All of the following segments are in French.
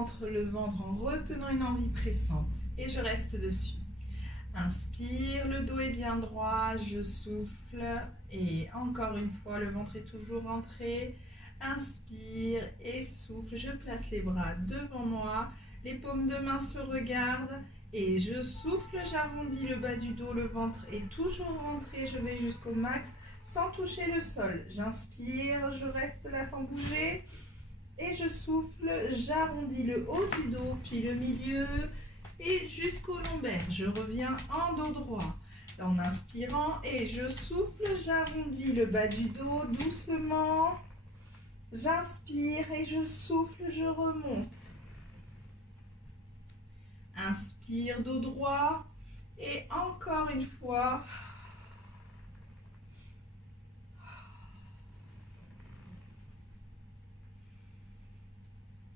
rentre le ventre en retenant une envie pressante et je reste dessus. Inspire, le dos est bien droit, je souffle et encore une fois, le ventre est toujours rentré. Inspire et souffle, je place les bras devant moi, les paumes de main se regardent et je souffle, j'arrondis le bas du dos, le ventre est toujours rentré, je vais jusqu'au max sans toucher le sol. J'inspire, je reste là sans bouger et je souffle, j'arrondis le haut du dos, puis le milieu et jusqu'au lombaire. Je reviens en dos droit en inspirant et je souffle, j'arrondis le bas du dos doucement. J'inspire et je souffle, je remonte. Inspire, dos droit et encore une fois.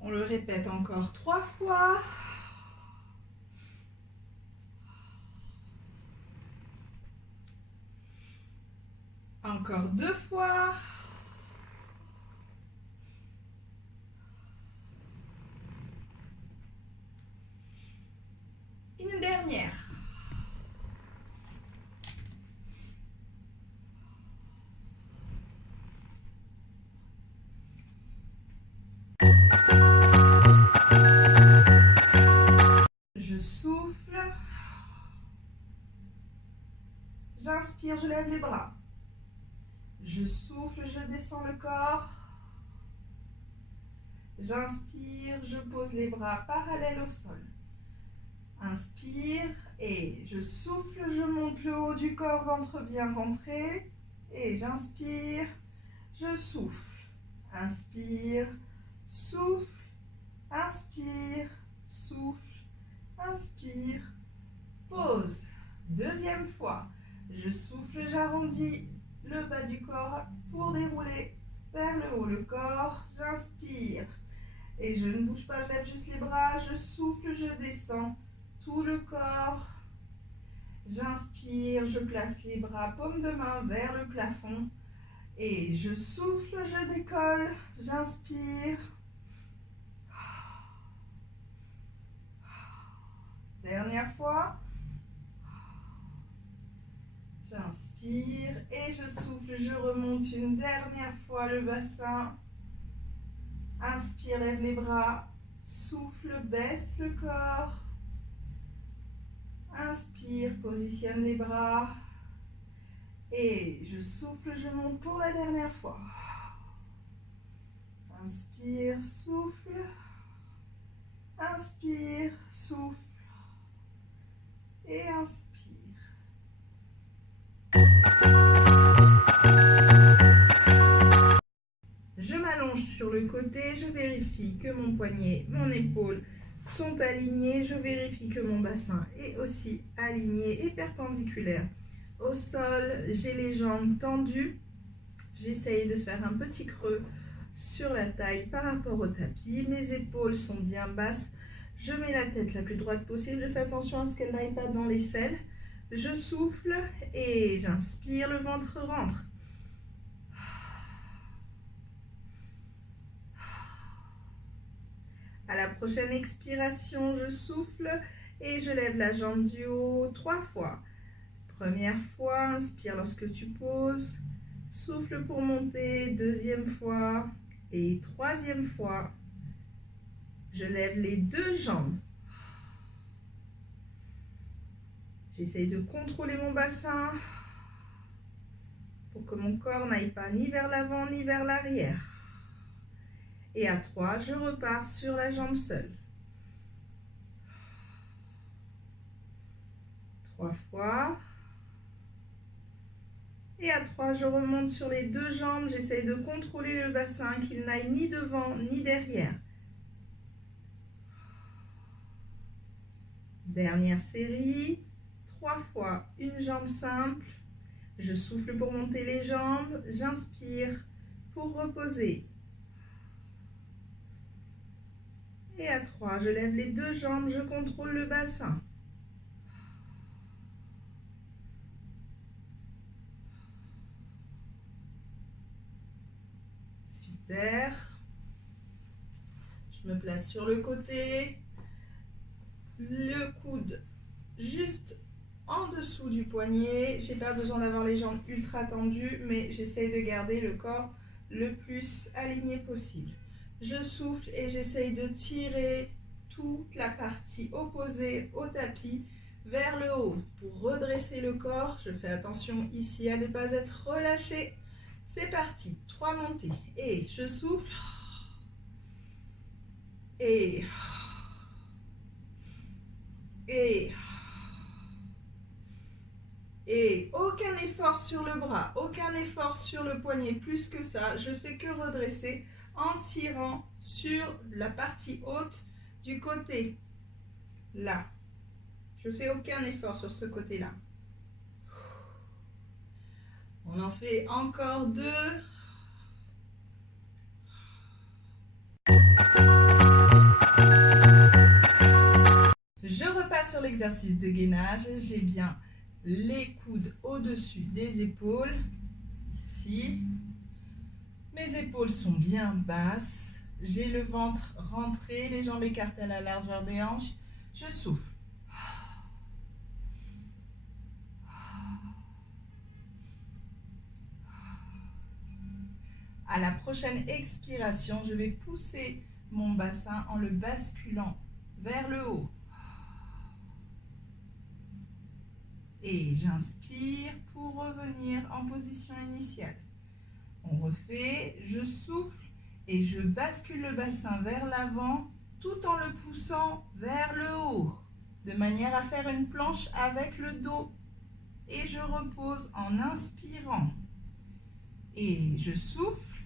On le répète encore 3 fois. Encore 2 fois. Une dernière. Je souffle. J'inspire, je lève les bras. Je souffle, je descends le corps. J'inspire, je pose les bras parallèles au sol. Inspire et je souffle, je monte le haut du corps, ventre bien rentré. Et j'inspire, je souffle. Inspire, souffle, inspire, souffle, inspire, pause. Deuxième fois, je souffle, j'arrondis le bas du corps pour dérouler vers le haut le corps. J'inspire et je ne bouge pas, je lève juste les bras, je souffle, je descends tout le corps. J'inspire, je place les bras, paume de main vers le plafond. Et je souffle, je décolle, j'inspire. Dernière fois. J'inspire et je souffle, je remonte une dernière fois le bassin. Inspire, lève les bras. Souffle, baisse le corps. Inspire, positionne les bras. Et je souffle, je monte pour la dernière fois. Inspire, souffle. Inspire, souffle. Et inspire. Je m'allonge sur le côté, je vérifie que mon poignet, mon épaule sont alignés. Je vérifie que mon bassin est aussi aligné et perpendiculaire au sol. J'ai les jambes tendues. J'essaye de faire un petit creux sur la taille par rapport au tapis. Mes épaules sont bien basses. Je mets la tête la plus droite possible. Je fais attention à ce qu'elle n'aille pas dans l'aisselle. Je souffle et j'inspire, le ventre rentre. À la prochaine expiration, je souffle et je lève la jambe du haut 3 fois. Première fois, inspire lorsque tu poses. Souffle pour monter. Deuxième fois et troisième fois. Je lève les 2 jambes. J'essaye de contrôler mon bassin pour que mon corps n'aille pas ni vers l'avant ni vers l'arrière. Et à 3, je repars sur la jambe seule. 3 fois. Et à 3, je remonte sur les 2 jambes. J'essaye de contrôler le bassin, qu'il n'aille ni devant ni derrière. Dernière série. 3 fois, une jambe simple. Je souffle pour monter les jambes. J'inspire pour reposer. Et à 3, je lève les 2 jambes. Je contrôle le bassin. Super. Je me place sur le côté, le coude juste en dessous du poignet. J'ai pas besoin d'avoir les jambes ultra tendues, mais j'essaye de garder le corps le plus aligné possible. Je souffle et j'essaye de tirer toute la partie opposée au tapis vers le haut pour redresser le corps. Je fais attention ici à ne pas être relâché. C'est parti, 3 montées et je souffle et aucun effort sur le bras, aucun effort sur le poignet, plus que ça. Je fais que redresser en tirant sur la partie haute du côté là. Je fais aucun effort sur ce côté-là. On en fait encore 2. Je repasse sur l'exercice de gainage. J'ai bien les coudes au-dessus des épaules. Ici. Mes épaules sont bien basses. J'ai le ventre rentré, les jambes écartées à la largeur des hanches. Je souffle. À la prochaine expiration, je vais pousser mon bassin en le basculant vers le haut. Et j'inspire pour revenir en position initiale. On refait, je souffle et je bascule le bassin vers l'avant tout en le poussant vers le haut, de manière à faire une planche avec le dos. Et je repose en inspirant. Et je souffle.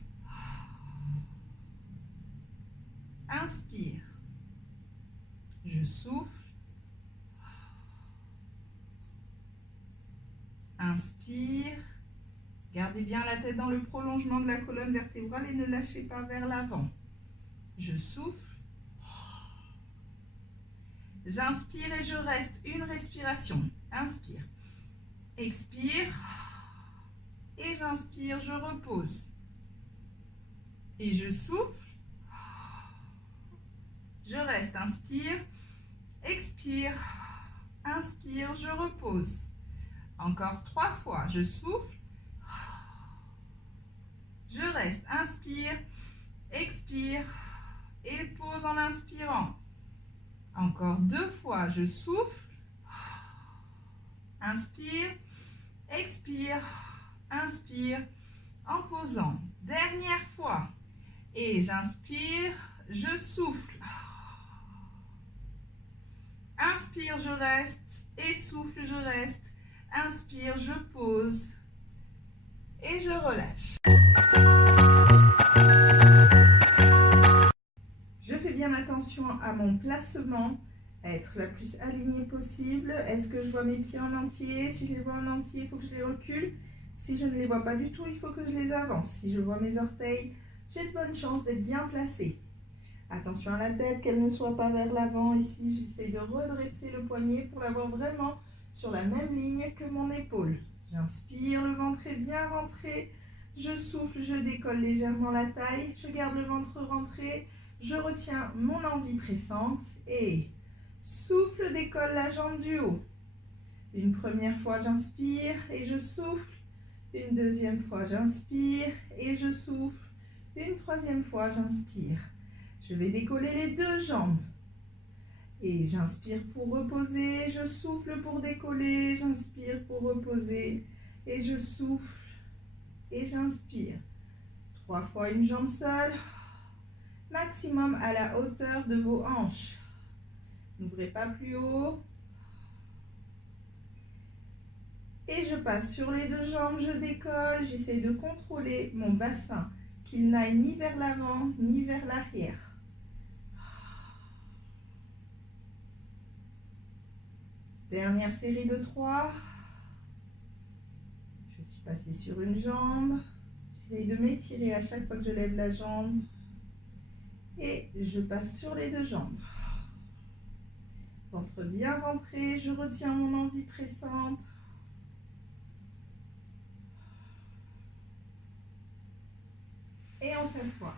Inspire. Je souffle. Inspire. Gardez bien la tête dans le prolongement de la colonne vertébrale et ne lâchez pas vers l'avant. Je souffle. J'inspire et je reste une respiration. Inspire. Expire. Et j'inspire, je repose. Et je souffle. Je reste, inspire. Expire. Inspire, je repose. Encore 3 fois. Je souffle. Je reste, inspire, expire et pose en inspirant. Encore 2 fois, je souffle, inspire, expire, inspire en posant. Dernière fois. Et j'inspire, je souffle. Inspire, je reste et souffle, je reste. Inspire, je pose et je relâche. Je fais bien attention à mon placement, à être la plus alignée possible. Est-ce que je vois mes pieds en entier? Si je les vois en entier, il faut que je les recule. Si je ne les vois pas du tout, il faut que je les avance. Si je vois mes orteils, j'ai de bonnes chances d'être bien placée. Attention à la tête, qu'elle ne soit pas vers l'avant. Ici, j'essaie de redresser le poignet pour l'avoir vraiment sur la même ligne que mon épaule. J'inspire, le ventre est bien rentré. Je souffle, je décolle légèrement la taille. Je garde le ventre rentré. Je retiens mon envie pressante et souffle, décolle la jambe du haut. Une première fois, j'inspire et je souffle. Une deuxième fois, j'inspire et je souffle. Une troisième fois, j'inspire. Je vais décoller les 2 jambes. Et j'inspire pour reposer, je souffle pour décoller, j'inspire pour reposer. Et je souffle et j'inspire. 3 fois une jambe seule. Maximum à la hauteur de vos hanches. N'ouvrez pas plus haut. Et je passe sur les 2 jambes, je décolle. J'essaie de contrôler mon bassin, qu'il n'aille ni vers l'avant ni vers l'arrière. Dernière série de 3. Je suis passée sur une jambe. J'essaie de m'étirer à chaque fois que je lève la jambe. Et je passe sur les 2 jambes. Ventre bien rentré, je retiens mon envie pressante. Et on s'assoit.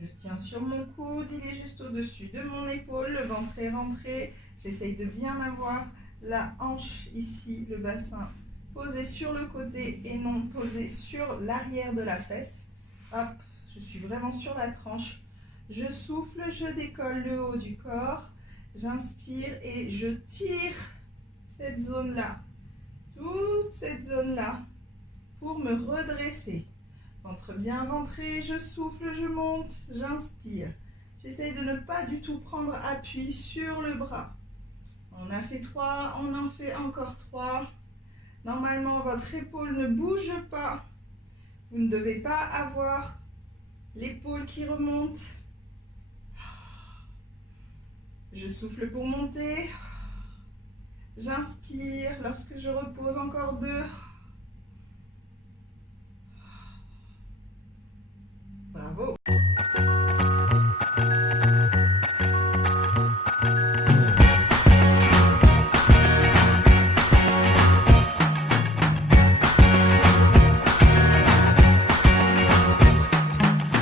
Je tiens sur mon coude, il est juste au-dessus de mon épaule, le ventre est rentré. J'essaye de bien avoir la hanche ici, le bassin posé sur le côté et non posé sur l'arrière de la fesse. Hop, je suis vraiment sur la tranche. Je souffle, je décolle le haut du corps. J'inspire et je tire cette zone-là, toute cette zone-là, pour me redresser. Ventre bien rentré, je souffle, je monte, j'inspire. J'essaye de ne pas du tout prendre appui sur le bras. On a fait 3, on en fait encore 3. Normalement, votre épaule ne bouge pas. Vous ne devez pas avoir l'épaule qui remonte. Je souffle pour monter. J'inspire. Lorsque je repose, encore 2. Bravo.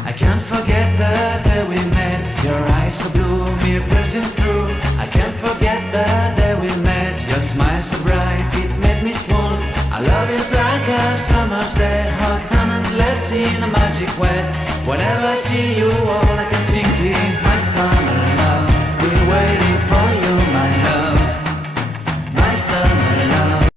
I can't forget the day we met. Your eyes so blue, me piercing through. I can't forget the day we met. Your smile so bright, it made me swoon. Our love is like a summer's day, hot and endless in a magic way. Whenever I see you, all I can think is my summer love. Been waiting for you.